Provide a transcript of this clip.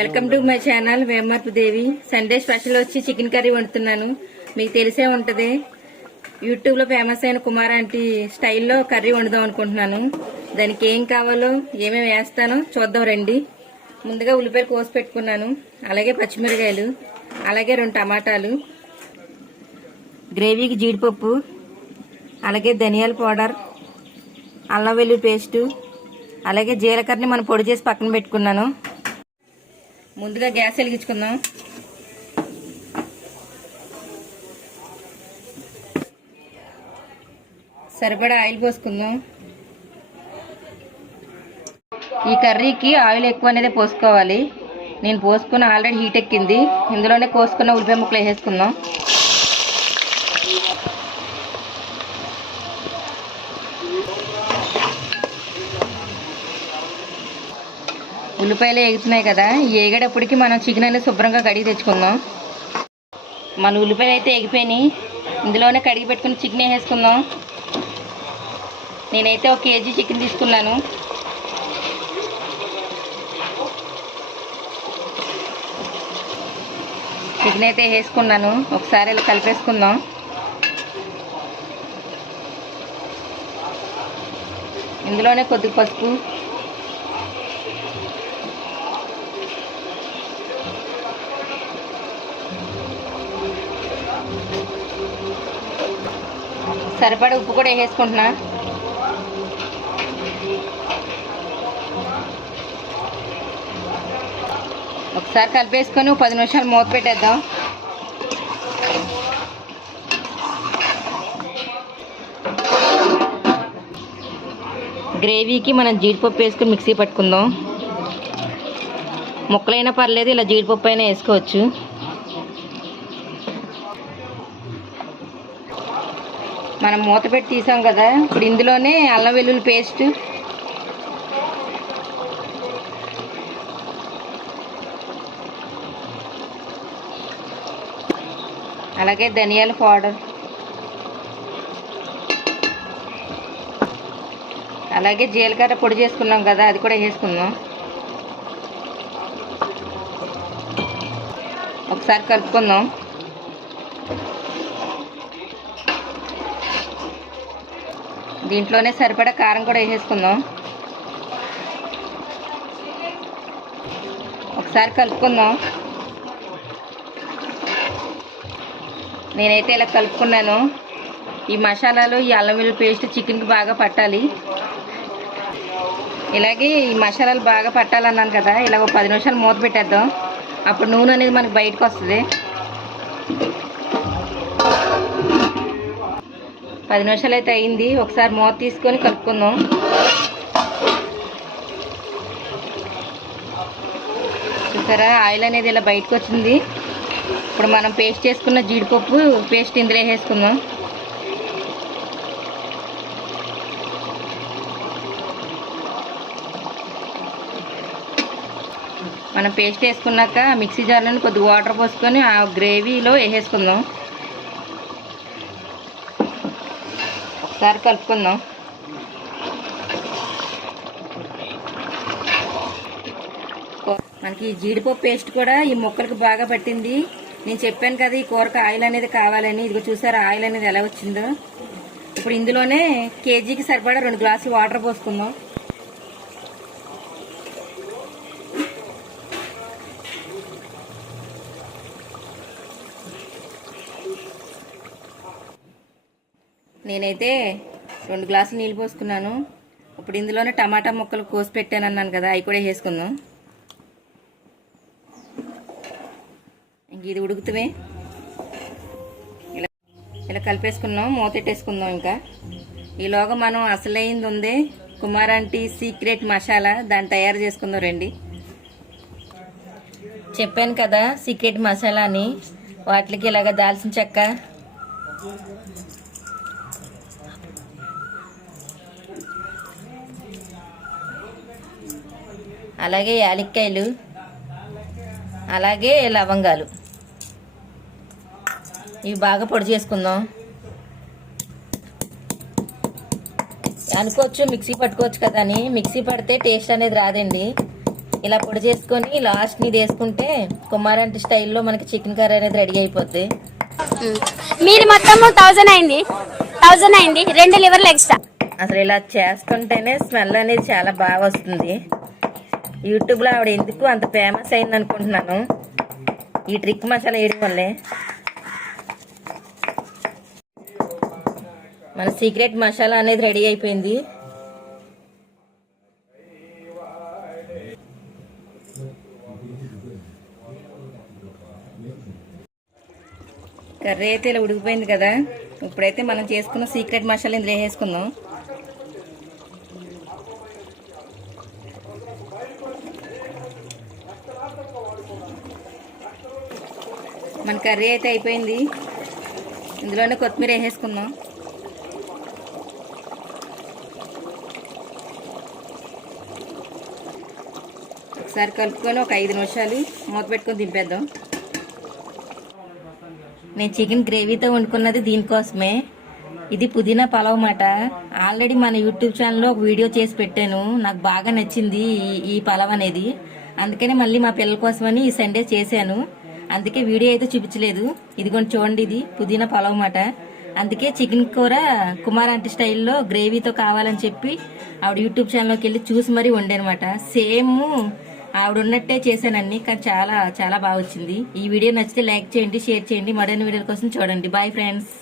Welcome to my channel Vemarpu Devi. Sunday special వచ్చి chicken curry వండుతున్నాను. మీకు తెలిసే ఉంటది, యూట్యూబ్ లో ఫేమస్ అయిన కుమార్ ఆంటీ స్టైల్లో కర్రీ వండుదాం అనుకుంటున్నాను. దానికి ఏం కావాలో ఏమేమి వేస్తానో చూద్దాం రండి. ముందుగా ఉల్లిపాయలు కోసి పెట్టుకున్నాను, అలాగే పచ్చిమిరకాయలు, అలాగే 2 టమాటాలు, గ్రేవీకి జీడిపప్పు, అలాగే ధనియాల పౌడర్, అల్లం వెల్లుల్లి పేస్టు, అలాగే జీలకర్రని మనం పొడి చేసి పక్కన పెట్టుకున్నాను. ముందుగా గ్యాస్ వెలిగించుకుందాం. సరిపడా ఆయిల్ పోసుకుందాం. ఈ కర్రీకి ఆయిల్ ఎక్కువ అనేది పోసుకోవాలి. నేను పోసుకున్న ఆల్రెడీ హీట్ ఎక్కింది. ఇందులోనే కోసుకున్న ఉల్లిపాయ ముక్కలు వేసేసుకుందాం. ఉల్లిపాయలు ఎగుతున్నాయి కదా, ఎగేటప్పటికి మనం చికెన్ అనేది శుభ్రంగా కడిగి తెచ్చుకుందాం. మన ఉల్లిపాయలు అయితే ఎగిపోయినాయి. ఇందులోనే కడిగి పెట్టుకుని చికెన్ వేసేసుకుందాం. నేనైతే 1 కేజీ చికెన్ తీసుకున్నాను. చికెన్ అయితే వేసుకున్నాను. ఒకసారి ఇలా కలిపేసుకుందాం. ఇందులోనే కొద్దిగా పసుపు, సరిపడా ఉప్పు కూడా వేసేసుకుంటున్నా. ఒకసారి కలిపేసుకొని 10 నిమిషాలు మూత పెట్టేద్దాం. గ్రేవీకి మనం జీడిపప్పు వేసుకొని మిక్సీ పట్టుకుందాం. ముక్కలైనా పర్లేదు, ఇలా జీడిపప్పు అయినా వేసుకోవచ్చు. మనం మూత పెట్టి తీసాం కదా, ఇప్పుడు ఇందులోనే అల్లం వెల్లుల్లి పేస్ట్, అలాగే ధనియాల పౌడర్, అలాగే జీలకర్ర పొడి చేసుకున్నాం కదా, అది కూడా వేసుకుందాం. ఒకసారి కలుపుకుందాం. దీంట్లోనే సరిపడా కారం కూడా వేసేసుకుందాం. ఒకసారి కలుపుకుందాం. నేనైతే ఇలా కలుపుకున్నాను. ఈ మసాలాలు, ఈ అల్లం వెల్లుల్లి పేస్ట్ చికెన్కి బాగా పట్టాలి. ఇలాగే ఈ మసాలాలు బాగా పట్టాలన్నాను కదా, ఇలా 10 నిమిషాలు మూత పెట్టేద్దాం. అప్పుడు నూనె అనేది మనకు బయటకు వస్తుంది. 10 నిమిషాలు అయితే అయింది. ఒకసారి మూత తీసుకొని కలుపుకుందాం. చూసారా, ఆయిల్ అనేది ఇలా బయటకు వచ్చింది. ఇప్పుడు మనం పేస్ట్ చేసుకున్న జీడిపప్పు పేస్ట్ ఇందులో వేసుకుందాం. మనం పేస్ట్ వేసుకున్నాక మిక్సీ జార్లో కొద్దిగా వాటర్ పోసుకొని ఆ గ్రేవీలో వేసేసుకుందాం. ఒకసారి కలుపుకుందాం. మనకి జీడిపప్పు పేస్ట్ కూడా ఈ ముక్కలకు బాగా పట్టింది. నేను చెప్పాను కదా ఈ కూరకు ఆయిల్ అనేది కావాలని. ఇదిగో చూసారా ఆయిల్ అనేది ఎలా వచ్చిందో. ఇప్పుడు ఇందులోనే కేజీకి సరిపడా 2 గ్లాసులు వాటర్ పోసుకుందాం. నేనైతే 2 గ్లాసులు నీళ్ళు పోసుకున్నాను. ఇప్పుడు ఇందులోనే టమాటా ముక్కలు కోసి పెట్టాను అన్నాను కదా, అవి కూడా వేసుకుందాం. ఇంక ఇది ఉడుకుతమే ఇలా కలిపేసుకున్నాం. మూత పెట్టేసుకుందాం. ఇంకా ఈలోగా మనం అసలైంది ఉంది, కుమార్ ఆంటీ సీక్రెట్ మసాలా, దాన్ని తయారు చేసుకుందాం రండి. చెప్పాను కదా సీక్రెట్ మసాలా అని. వాటికి ఇలాగ దాల్చిన చెక్క, అలాగే యాలక్కాయలు, అలాగే లవంగాలు, ఇవి బాగా పొడి చేసుకుందాం. అనుకోవచ్చు మిక్సీ పట్టుకోవచ్చు కదా అని. మిక్సీ పడితే టేస్ట్ అనేది రాదండి. ఇలా పొడి చేసుకొని లాస్ట్ ఇది వేసుకుంటే కుమారంటి స్టైల్లో మనకి చికెన్ కర్రీ అనేది రెడీ అయిపోద్ది. మీరు మొత్తం 1000 అయింది, 2 లివర్లు ఎక్స్ట్రా. అసలు ఇలా చేసుకుంటేనే స్మెల్ అనేది చాలా బాగా వస్తుంది. యూట్యూబ్లో ఆవిడ ఎందుకు అంత ఫేమస్ అయింది అనుకుంటున్నాను ఈ ట్రిక్ మసాలా వేయడం వల్లే. మన సీక్రెట్ మసాలా అనేది రెడీ అయిపోయింది. కర్రీ అయితే ఇలా ఉడికిపోయింది కదా. ఇప్పుడైతే మనం చేసుకున్న సీక్రెట్ మసాలా ఇందులో వేసుకుందాం. మన కర్రీ అయితే అయిపోయింది. ఇందులోనే కొత్తిమీర వేసేసుకుందాం. ఒకసారి కలుపుకొని ఒక 5 నిమిషాలు మూత పెట్టుకొని దింపేద్దాం. నేను చికెన్ గ్రేవీతో వండుకున్నది దీనికోసమే. ఇది పుదీనా పలావ్ మాట. ఆల్రెడీ మన యూట్యూబ్ ఛానల్లో ఒక వీడియో చేసి పెట్టాను. నాకు బాగా నచ్చింది ఈ పలావ్ అనేది. అందుకనే మళ్ళీ మా పిల్లల కోసమని ఈ సండే చేశాను. అందుకే వీడియో అయితే చూపించలేదు. ఇదిగోండి చూడండి, ఇది పుదీనా పలావ్ మాట. అందుకే చికెన్ కూర కుమారంటి స్టైల్లో గ్రేవీతో కావాలని చెప్పి ఆవిడ యూట్యూబ్ ఛానల్లోకి వెళ్ళి చూసి మరీ వండానమాట. సేమ్ ఆవిడ ఉన్నట్టే చేశానండి, కానీ చాలా చాలా బాగా వచ్చింది. ఈ వీడియో నచ్చితే లైక్ చేయండి, షేర్ చేయండి. మరిన్ని వీడియోల కోసం చూడండి. Bye friends.